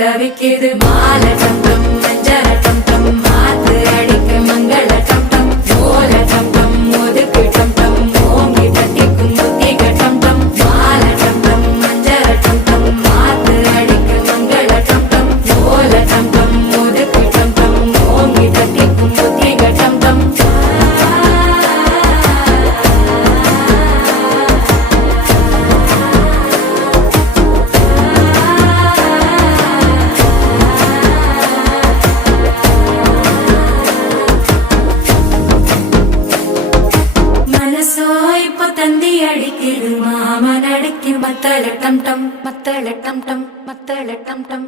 தவிக்குது மால டம் டம் மஞ்சள டம் டம் மாத்து அடிக்க மங்கள டம் டம் ஓல டம் டம் ஒதுக்கு டம் டம் ஓங்கி தட்டிக்கும் முத்திக டம் டம் மால டம் டம் மஞ்சள டம் டம் மாத்து அடிக்க மங்கள டம் டம் ஓல டம் டம் ஒதுக்கு டம் டம் ஓங்கி தட்டிக்கும் முத்திக டம் டம் இப்போ தந்தி அடிக்குது மாமன் அடிக்கு மத்தள டம் டம் மத்தள டம் டம் மத்தள டம் டம்